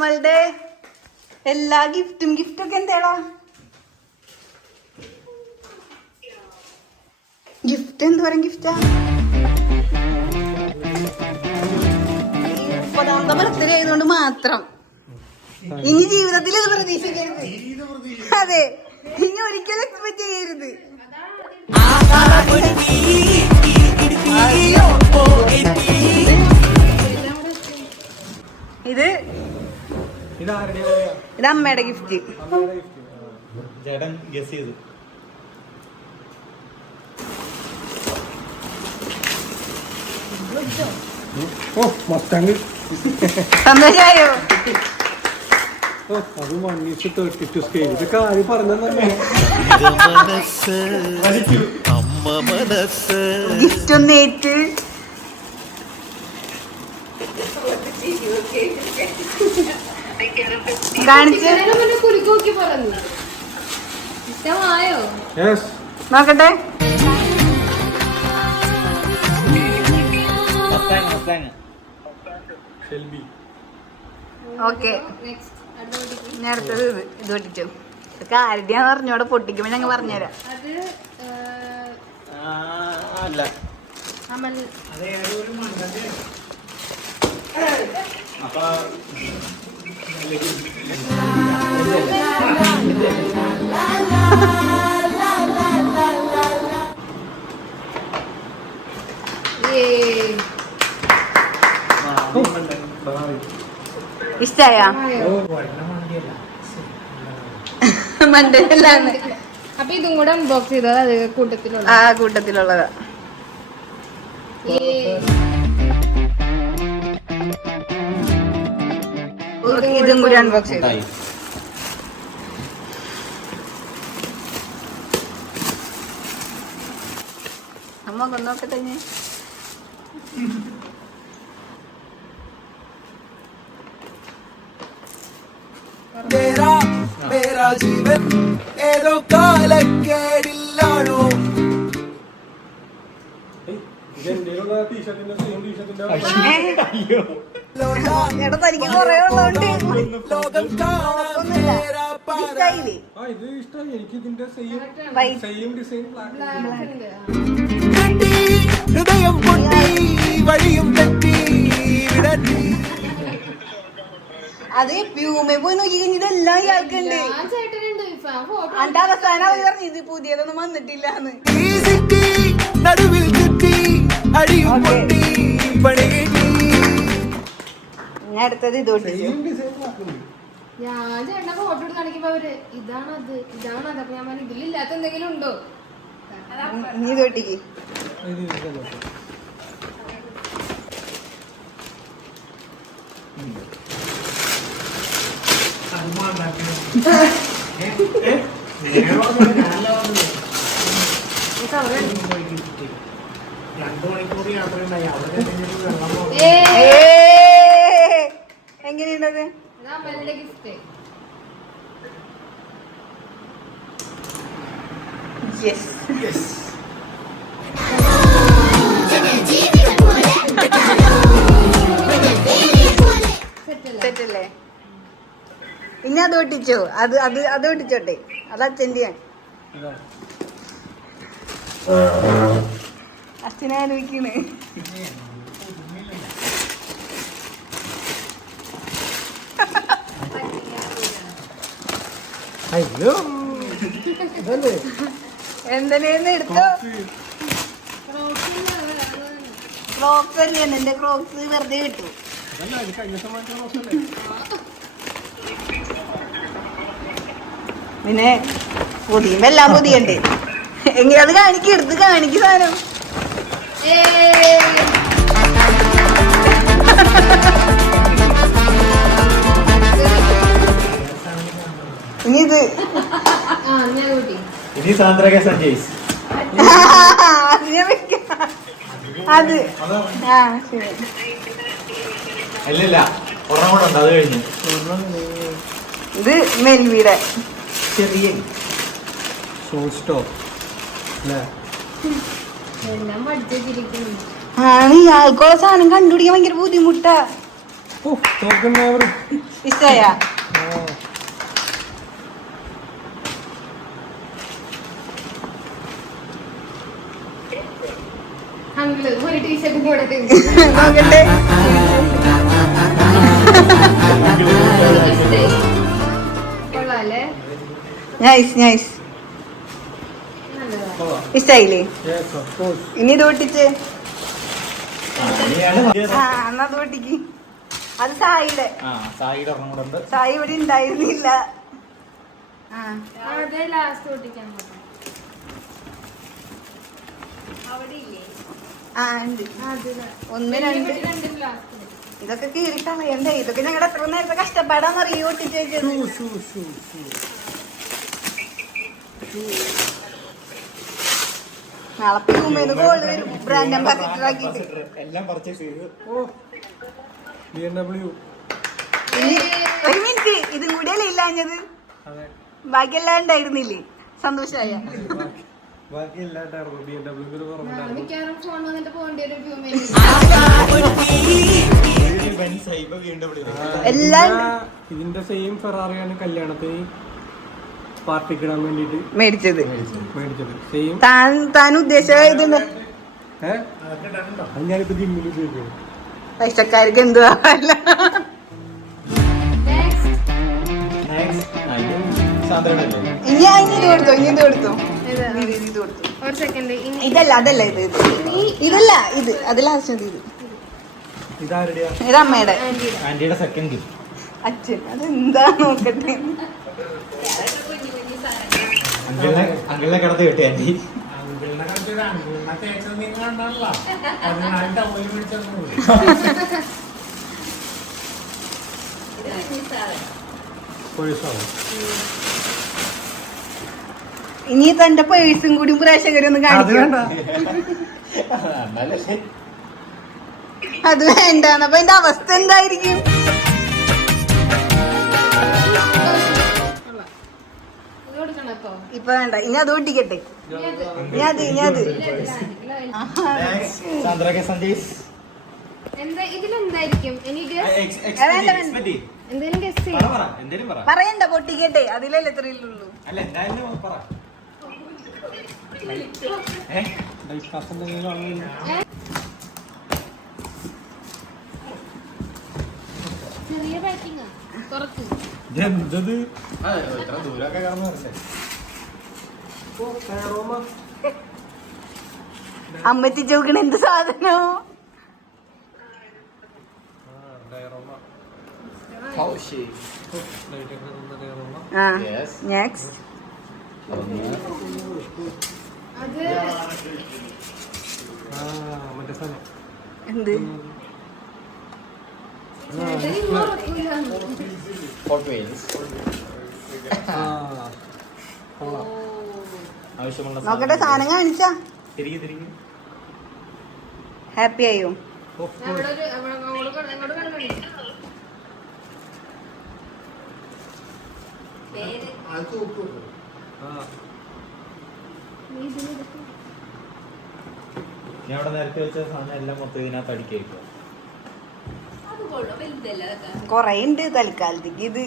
നമ്മളുടെ എല്ലാ ഗിഫ്റ്റൊക്കെ എന്തേടാ? ഗിഫ്റ്റ് എന്ത് പറയും? ഗിഫ്റ്റാ 30ാമത്തെ ബർത്ത്ഡേ ആയതുകൊണ്ട് മാത്രം. ഇനി ജീവിതത്തിൽ ഇത് പ്രതീക്ഷിക്കരുത്. അതെ, ഇനി ഒരിക്കലും എക്സ്പെക്ട് ചെയ്യരുത്. ഇത് അമ്മയുടെ ഗിഫ്റ്റ്. സന്തോഷായോ? അത് 1:32 സ്കെയിൽ. ഇതൊക്കെ ആര് പറഞ്ഞതന്നെ. ഗിഫ്റ്റ് ഒന്ന് ഏറ്റ്. കാണിച്ച് നോക്കട്ടെ. ഓക്കെ, ഞാൻ അടുത്തത് ഇത് പൊട്ടിച്ചു. ഇതൊക്കെ ആരുടെയാന്ന് പറഞ്ഞോടെ പൊട്ടിക്കുമ്പോ ഞങ്ങൾ പറഞ്ഞുതരാം. ഇഷ്ടായ? മണ്ടല്ലാന്ന്. അപ്പൊ ഇതും കൂടെ അൺബോക്സ് ചെയ്തത് അത് കൂട്ടത്തിലുള്ള കൂട്ടത്തിലുള്ളതാ. ഇതും കൂടി അൺബോക്സ് ചെയ്തു. അമ്മ നോക്കട്ടെ. मेरा जीवन ഏതോ കാലക്കേടില്ലാണോ. തനിക്ക് കൊറേ ഉള്ളതുകൊണ്ട് ലോകം ഹൃദയം പൊട്ടി വഴിയും തെറ്റി വിടട്ടി. അത് പ്യൂമെ പോയി നോക്കി കഴിഞ്ഞിതെല്ലാം ഇയാൾക്കുണ്ട്. അന്റെ അവസാനം അവർ പറഞ്ഞു ഇത് പുതിയതൊന്നും വന്നിട്ടില്ലാന്ന്. നടുവിൽ ചുറ്റി അടിയും പൊട്ടി പണി. ഞാൻ അടുത്തത് ഇതോട്ട് ഞാൻ ചേട്ടനെ ഫോട്ടോ എടുത്ത് കാണിക്കുമ്പോ അവര് ഇതാണത് അപ്പൊ ഞാൻ പറഞ്ഞു ഇതിലില്ലാത്ത എന്തെങ്കിലും ഉണ്ടോ? നീ ഇതോട്ടിക്ക്. എങ്ങനെയുണ്ടത്? ഗിഫ്റ്റ് സെറ്റല്ലേ? ഇനി അത് ഒട്ടിച്ചോ? അത് ഒട്ടിച്ചോട്ടെ. അത് അച്ഛൻ്റെ അച്ഛനെ ആലോചിക്കണേ. എന്തിനേന്ന് എടുത്തോ? ക്രോക്സ് തന്നെയാണ്. എന്റെ ക്രോക്സ് വെറുതെ കിട്ടും. പിന്നെ പുതിയുമ്പോ എല്ലാം പുതിയണ്ടേ. എങ്ങനെ അത് കാണിക്കും, എടുത്ത് കാണിക്കും സാധനം. ഇനി ഇത് അത് ശരി. ഇത് മെൽവിയുടെ ചെറിയ ആണ്. ഇയാൾക്കുള്ള സാധനം കണ്ടുപിടിക്കാൻ ഭയങ്കര ബുദ്ധിമുട്ടാ. ഓ തോക്കുന്നവർ ഇഷ്ടമായ അങ്കിള് ഒരു ടീഷർട്ട് കൂടെ നോക്കട്ടെ. കൊള്ളാല്ലേ നൈസ് നൈസ്. നല്ലതാ. ഇഷ്ടായില്ലേ? Yes of course. ഇനി ഇത് ഒട്ടിച്ച്. ആ എന്നാ അത് ഒട്ടിക്ക്. അത് സായിയുടെ. സായി ഇവിടെ ഉണ്ടായിരുന്നില്ല. ആ അതെ ലാസ്റ്റ് ഒട്ടിക്കാൻ പറ്റും. ആ ഉണ്ട്. ഒന്ന് രണ്ട് രണ്ടും ലാസ്റ്റ് ഇതൊക്കെ കീറി കളയണ്ടേ? ഇതൊക്കെ ഞങ്ങളുടെ എത്ര നേരത്തെ കഷ്ടപ്പാടാന്നറിയോ ഒട്ടിച്ച് വെച്ചത്. നാളെ പ്യൂമേന്ന് ഗോൾഡ് വരും. ബ്രാൻഡ് അംബാസിഡർ ആക്കിയിട്ട്. എല്ലാം പർച്ചേസ് ചെയ്തു. ഓ BMW. ഇനി ഒരു മിനിറ്റ്, ഇതും കൂടിയല്ലേ ഇല്ലാഞ്ഞത്? അതെ ബാക്കിയെല്ലാം ഉണ്ടായിരുന്നില്ലേ? സന്തോഷമായ? ബാക്കി എല്ലാണ്ടായിരുന്നു. BMW കുറവുണ്ടായിരുന്നു. മിക്കവാറും ഫോൺ വന്നിട്ട് പോകേണ്ടി വരും എല്ലാം ഇതിന്റെ സെയിം ഫെറാറിയാണ് കല്യാണത്തിന് പാർട്ടിക്ക് ഇടാൻ വേണ്ടിട്ട് മേടിച്ചത്. മേടിച്ചത്. സെയിം. താൻ ഉദ്ദേശിച്ച ഇതെന്താ? അത് ഞാനിപ്പോ ജിമ്മിൽ ഉപയോഗിക്കുന്നു. പൈസക്കാർക്ക് എന്തുവാ? ഇനി ഇത് കൊടുത്തോ, ഇനി ഇത് കൊടുത്തോ, ഇത് കൊടുത്തു. ഒരു സെക്കൻഡ് ഇതല്ല അതല്ല ഇത് ഇത് ഇതല്ല ഇത് അത് ലാസ്റ്റ് ഇത് ഇതാരുടെയാ? ഇത് അമ്മയുടെ. ആന്റിയുടെ സെക്കൻഡ് ഗിഫ്റ്റ്. അച്ഛൻ അതെന്താ നോക്കട്ടെ. അങ്കിളിനെ കിടത്തി കിട്ടി ആന്റി. പേഴ്സാണ്. ഇനി തന്റെ പേഴ്സും കൂടി പ്രേക്ഷകരൊന്ന് അത് കാണിക്കണം. എന്നാലേ അത് വേണ്ടാന്ന്. അപ്പൊ എന്റെ അവസ്ഥ എന്തായിരിക്കും? ഇത് കൊടുക്കണം ഇപ്പൊ. ഇപ്പൊ വേണ്ട, ഇനി അത് ഒട്ടിക്കട്ടെ. ഇനി അത് സാന്ദ്രയ്ക്ക് സന്ദേശ്. എന്താ ഇതിലെന്തായിരിക്കും? ഇനി എന്തെങ്കിലും ഗസ് ചെയ്യാം. എന്തേലും പറ. പറയണ്ട, പൊട്ടിക്കട്ടെ. അതിലല്ലേ എത്രയുള്ളൂ. അല്ല എന്തായാലും പറ. ഡൈസ്കാസ് എന്തെങ്കിലും ആണെങ്കിൽ ചെറിയ പാക്കിങ്ങാ പുറത്ത്. ഇതെന്തത്? എത്ര ദൂരമൊക്കെ കാണുന്ന മനസ്സിലായി. ഓ ഫെറോമ. അമ്മച്ചി ചോക്കണ എന്ത് സാധനോ? ഡയറോമ. ഹൗഷി. ലൈറ്റ് ഒക്കെ തന്ന ഡയറോമ. ആ Yes. നെക്സ്റ്റ് അത് മറ്റേ സാധനം. എന്ത്? ചേട്ടന് ഉറക്കൂലാന്ന്. Hot Wheels. കൊള്ളാം. ആവശ്യമുള്ള നോക്കട്ടെ, സാധനം കാണിച്ചാ തിരികെ ഹാപ്പി ആയോ? Of course. അവിടെ ഒരു അങ്ങോട്ട് കണ്ടു. ഞാൻ അവിടെ നേരത്തെ വെച്ച സാധനം എല്ലാം മൊത്തം ഇതിനകത്ത് അടിക്കുക. കൊറേ ഉണ്ട്. തൽക്കാലത്തേക്ക് ഇത്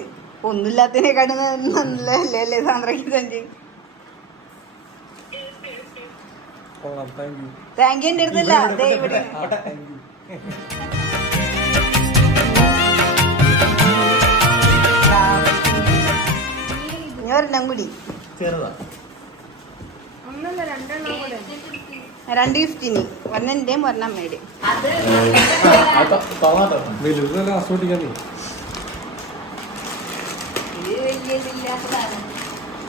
ഒന്നുമില്ലാത്തതിനെക്കാട്ടും നല്ലല്ലേ അല്ലേ സാന്ദ്രയ്ക്ക് സഞ്ജയ്? കൊള്ളാം. Thank you. താങ്ക് യു എന്റെ അടുത്തല്ല. ദേ ഇവിടെ താങ്ക് യു. ഇനി ഒരെണ്ണം കൂടി. ചെറുതാ. ഒന്നല്ല രണ്ടെണ്ണം കൂടെ. 2 ഗിഫ്റ്റിന്. ഒരെണ്ണം എന്റെയും ഒരെണ്ണം അമ്മയുടെയും. വലുത് നല്ല ആസ്വദിക്കാൻ.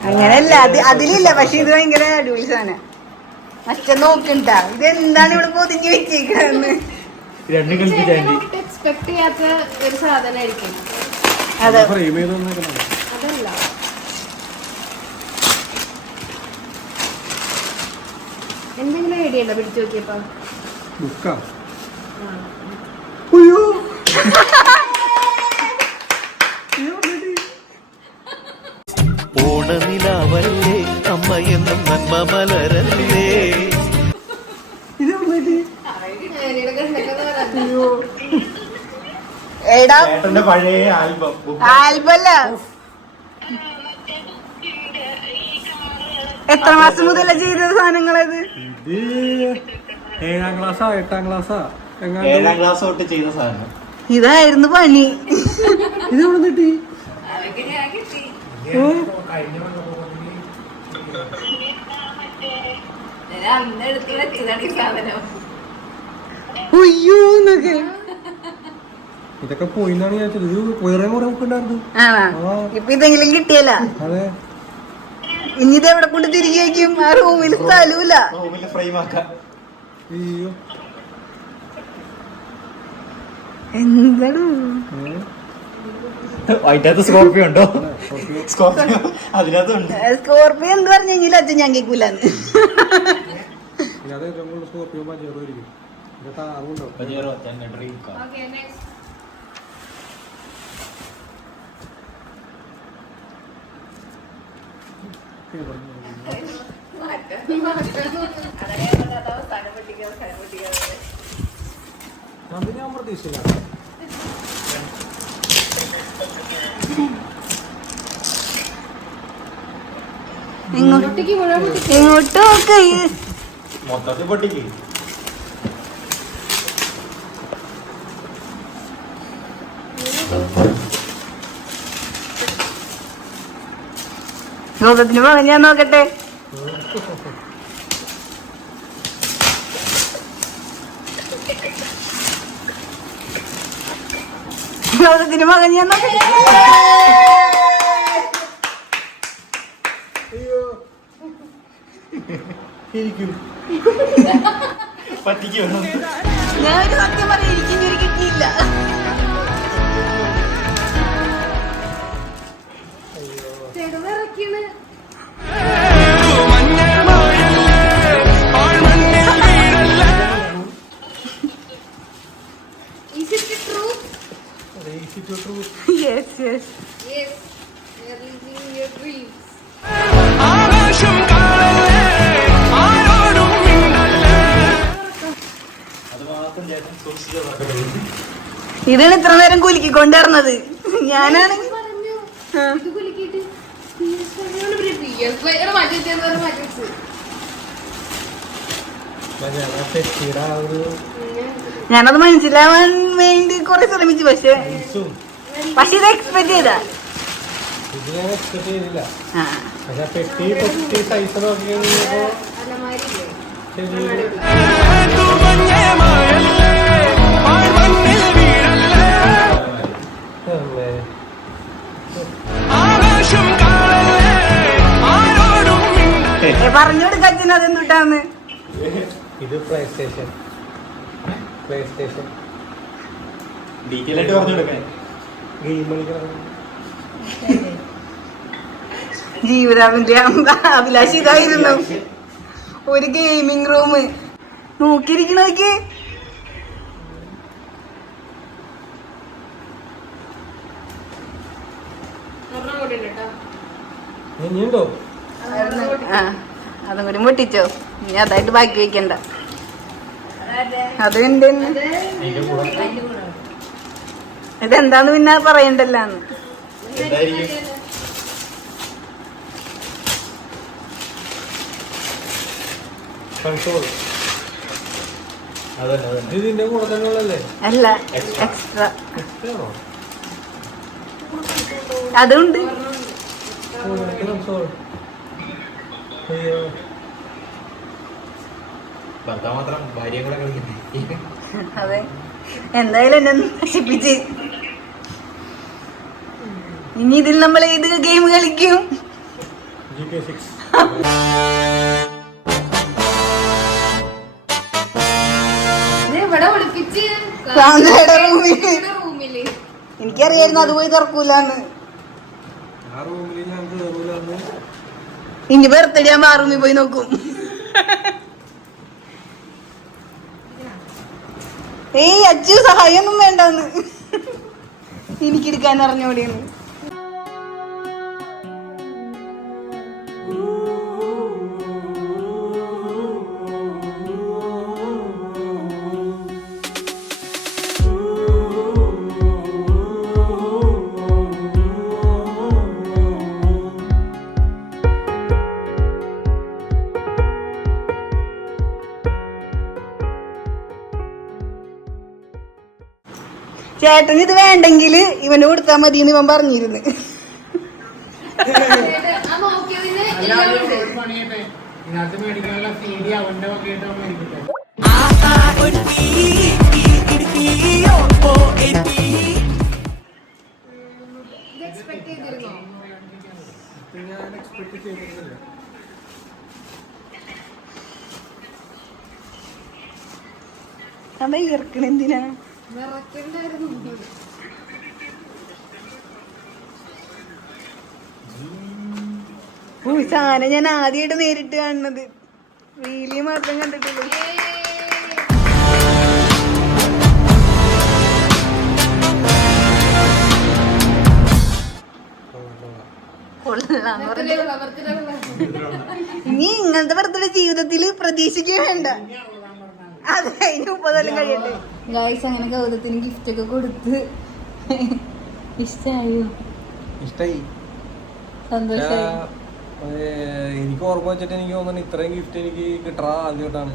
അങ്ങനെയല്ല, അതിലില്ല. പക്ഷെ ഇത് ഭയങ്കര അടിപൊളി സാധനം. അച്ഛൻ നോക്കണ്ട, ഇതെന്താണ് ഇവിടെ പൊതിഞ്ഞു വെച്ചേക്കണെന്ന്. രണ്ടും കളിപ്പിച്ച ആന്റി. എക്സ്പെക്ട് ചെയ്യാത്ത ഒരു സാധനമായിരിക്കും. അതെ, ഫ്രെയിം ചെയ്ത് വന്നേക്കണം. അതല്ല എന്തെങ്കിലും ഐഡിയ ഉണ്ടോ പിടിച്ചു നോക്കിയപ്പോ? ബുക്കാ. ഓണനിലാവല്ലേ അമ്മയെന്നും നന്മ മലരല്ലേ. എടാ ചേട്ടന്റെ പഴയ ആൽബം ആൽബല്ല. എത്ര മാസം മുതലാ ചെയ്ത സാധനങ്ങളത്? ഇത് 7ാം ക്ലാസ്സാ 8ാം ക്ലാസ്സാ 7ാം ക്ലാസ് തൊട്ട് ചെയ്ത സാധനം. ഇതായിരുന്നു പണി. ഇത് എവിടെ കിട്ടി? ഉയ്യൂന്നൊക്കെ. ഇതൊക്കെ പോയിന്നാണ് ഞാൻ ഇത് വേറെ കുറെ ഉണ്ടായിരുന്നു. ആണോ? ഇപ്പൊ ഇതെങ്കിലും കിട്ടിയല്ല. അതെ. ഇനി ഇത് എവിടെ കൊണ്ട് തിരികെ വയ്ക്കും? ആ റൂമിൽ സ്ഥലമില്ല. റൂമിൽ ഫ്രെയിം ആക്കാം. അയ്യോ എന്താണ് അതിനകത്ത് സ്കോർപ്പിയോ ഉണ്ടോ? സ്കോർപ്പിയോ അതിനകത്തുണ്ട്. സ്കോർപ്പിയോ എന്ത് പറഞ്ഞെങ്കിലും അച്ഛൻ ഞാൻ കേൾക്കൂലെന്ന്. ഇതിനകത്ത് ഏറ്റവും കൂടുതൽ സ്കോർപ്പിയോ പഞ്ചേറോ ആയിരിക്കും. ഇതിനകത്ത് ആറുണ്ടോ? Dream car. Okay, next. അത് ഞാൻ പ്രതീക്ഷിച്ചില്ല. പൊട്ടിക്ക് മുഴുവൻ പൊട്ടിക്ക്. ഇങ്ങോട്ട് നോക്ക്. മൊത്തത്തിൽ പൊട്ടിക്ക്. ഗോതത്തിന് മകൻ ഞാൻ നോക്കട്ടെ. ഗോതത്തിന് മകൻ ഞാൻ നോക്കട്ടെ. പറ്റിക്കോ? ഞാനൊരു സത്യം പറയാം, എനിക്കിനി കിട്ടിയില്ല. ചെറുതിറക്കിയാണ്. Is it the truth? Yes, yes. Yes. We are living your dreams. അത് മാത്രം ചേട്ടൻ സൂക്ഷിച്ചു. ഇതാണ് ഇത്ര നേരം കുലുക്കിക്കൊണ്ടിരുന്നത്. ഞാനാണെങ്കിൽ പറഞ്ഞു ഇത് കുലുക്കിയിട്ട് PS5 മാറ്റി. ഞാനത് മനസ്സിലാവാൻ വേണ്ടി കുറെ ശ്രമിച്ചു. പക്ഷെ ഇത് എക്സ്പെക്ട് ചെയ്താ. ഇത് ഞാൻ എക്സ്പെക്ട് ചെയ്തില്ല. ആ, പക്ഷെ പെട്ടി സൈസ് നോക്കിയപ്പോ അലമാരില്ലേ? ശരി. പറഞ്ഞു കൊടുക്ക അച്ഛൻ അതെന്തുട്ടാന്ന്. ഇത് പ്ലേ സ്റ്റേഷൻ ഡീറ്റെയിൽ ആയിട്ട് പറഞ്ഞു കൊടുക്കാൻ. ഗെയിം കളിക്കണം. ജീവിതാവിന്റെ അഭിലാഷ് ഇതായിരുന്നു. ഒരു ഗെയിമിംഗ് റൂം നോക്കിയിരിക്കണോക്ക്. ഒരെണ്ണം കൂടി ഉണ്ട് കേട്ടോ. ഇനിയുണ്ടോ? ആ, അതും കൂടി മുട്ടിച്ചോ. ഇനി അതായിട്ട് ബാക്കി വെക്കണ്ട. അത് എന്റെ ഇതെന്താന്ന് പിന്നെ പറയണ്ടല്ലാന്ന്. എന്തായിരിക്കും? കൺസോൾ. അതന്നെ അതന്നെ. ഇത് ഇതിന്റെ കൂടെ തന്നെ ഉള്ളല്ലേ? അല്ല, എക്സ്ട്രാ എക്സ്ട്രാണോ? അതുണ്ട്. കൺസോൾ. അയ്യോ ഭർത്താവ് മാത്രം ഭാര്യയെ കൂടെ കളിക്കുന്നേ. അതെ, എന്തായാലും എന്നെ നശിപ്പിച്ച്. ഇനി ഇതിൽ നമ്മൾ ഏത് ഗെയിം കളിക്കും? GTA 6. ഇത് ഇവിടെ ഒളിപ്പിച്ച് സാന്ദ്രയുടെ റൂമില്. റൂമില് എനിക്കറിയായിരുന്നു അത് പോയി തുറക്കൂലെന്ന്. ആ റൂമിൽ ഞാൻ കേറൂലെന്ന്. ഇനി ബർത്ത്ഡേ ആകുമ്പോ ആ റൂമിൽ പോയി നോക്കും. ഏയ് അച്ചു സഹായം ഒന്നും വേണ്ടെന്ന്. എനിക്കെടുക്കാൻ അറിഞ്ഞോടെന്ന്. ചേട്ടന് ഇത് വേണ്ടെങ്കിൽ ഇവന് കൊടുത്താൽ മതി എന്ന് ഇവൻ പറഞ്ഞിരുന്നു. ആ നോക്കിയതിന് എല്ലാം ഉണ്ട്. ഇതിനകത്ത് മേടിക്കാനുള്ള CD അവന്റെ വകയായിട്ട് അവൻ മേടിക്കട്ടെ. ഇത് എക്സ്പെക്ട് ചെയ്തിരുന്നോ? ഇത് ഞാൻ എക്സ്പെക്ട് ചെയ്തിരുന്നില്ല. അവൻ ഇറക്കണെന്തിനാ? വിറക്കണ്ടായിരുന്നു. സാധനം ഞാൻ ആദ്യമായിട്ട് നേരിട്ട് കാണുന്നത്. റീലി മാത്രം കണ്ടിട്ടുള്ളൂ. ഇനി ഇങ്ങനത്തെ ബർത്ത്ഡേ ജീവിതത്തില് പ്രതീക്ഷിക്കുക വേണ്ട. അതെ, അതിന് 30 കഴിയട്ടെ. ഗായ്സ്, അങ്ങനെ ഗൗതത്തിന് ഗിഫ്റ്റ് ഒക്കെ കൊടുത്ത് ഇഷ്ടായോ? ഇഷ്ടായി. സന്തോഷായി. എനിക്ക് ഓർമ്മ വെച്ചിട്ട് എനിക്ക് തോന്നുന്നു ഇത്രയും ഗിഫ്റ്റ് എനിക്ക് കിട്ടാ ആദ്യമായിട്ടാണ്.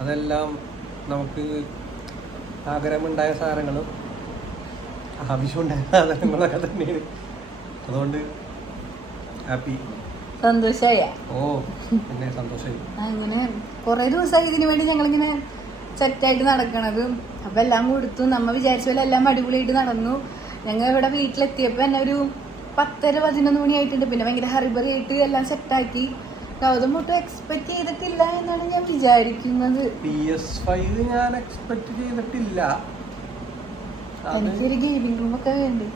അതെല്ലാം നമുക്ക് ആഗ്രഹമുണ്ടായ സാധനങ്ങളും ആവശ്യമുണ്ടായ സാധനങ്ങളൊക്കെ തന്നെയാണ്. അതുകൊണ്ട് ഹാപ്പി. സന്തോഷായ? ഓ പിന്നെ സന്തോഷമായി. അങ്ങനെ കൊറേ ദിവസമായി ഇതിനു വേണ്ടി ഞങ്ങളിങ്ങനെ സെറ്റായിട്ട് നടക്കണത്. അപ്പൊ എല്ലാം കൊടുത്തു. നമ്മ വിചാരിച്ച പോലെ എല്ലാം അടിപൊളിയായിട്ട് നടന്നു. ഞങ്ങൾ ഇവിടെ വീട്ടിലെത്തിയപ്പോ തന്നെ ഒരു 10-11 മണിയായിട്ടുണ്ട്. പിന്നെ ഭയങ്കര ഹറിബറി ആയിട്ട് എല്ലാം സെറ്റാക്കി. ഗൗതം ഒട്ടും എക്സ്പെക്ട് ചെയ്തിട്ടില്ല എന്നാണ് ഞാൻ വിചാരിക്കുന്നത്. PS5 ഞാൻ എക്സ്പെക്ട് ചെയ്തിട്ടില്ല. എനിക്കൊരു ഗെയിമിംഗ് റൂം ഒക്കെ വേണ്ടേ?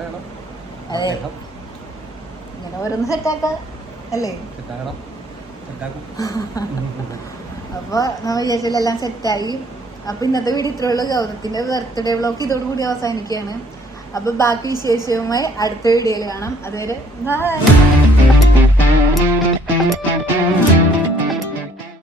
വേണം. അതെ, ഇങ്ങനെ ഓരോന്ന് സെറ്റാക്ക അല്ലേ? സെറ്റാക്കണം. അപ്പൊ നമ്മൾ വിചാരിച്ചെല്ലാം സെറ്റായി. അപ്പൊ ഇന്നത്തെ വീഡിയോ ഇത്രേ ഉള്ളൂ. ഗൗതത്തിന്റെ ബർത്ത്ഡേ വ്ളോഗ് ഇതോടുകൂടി അവസാനിക്കുകയാണ്. അപ്പൊ ബാക്കി വിശേഷവുമായി അടുത്ത വീഡിയോയിൽ കാണാം. അതുവരെ ബൈ.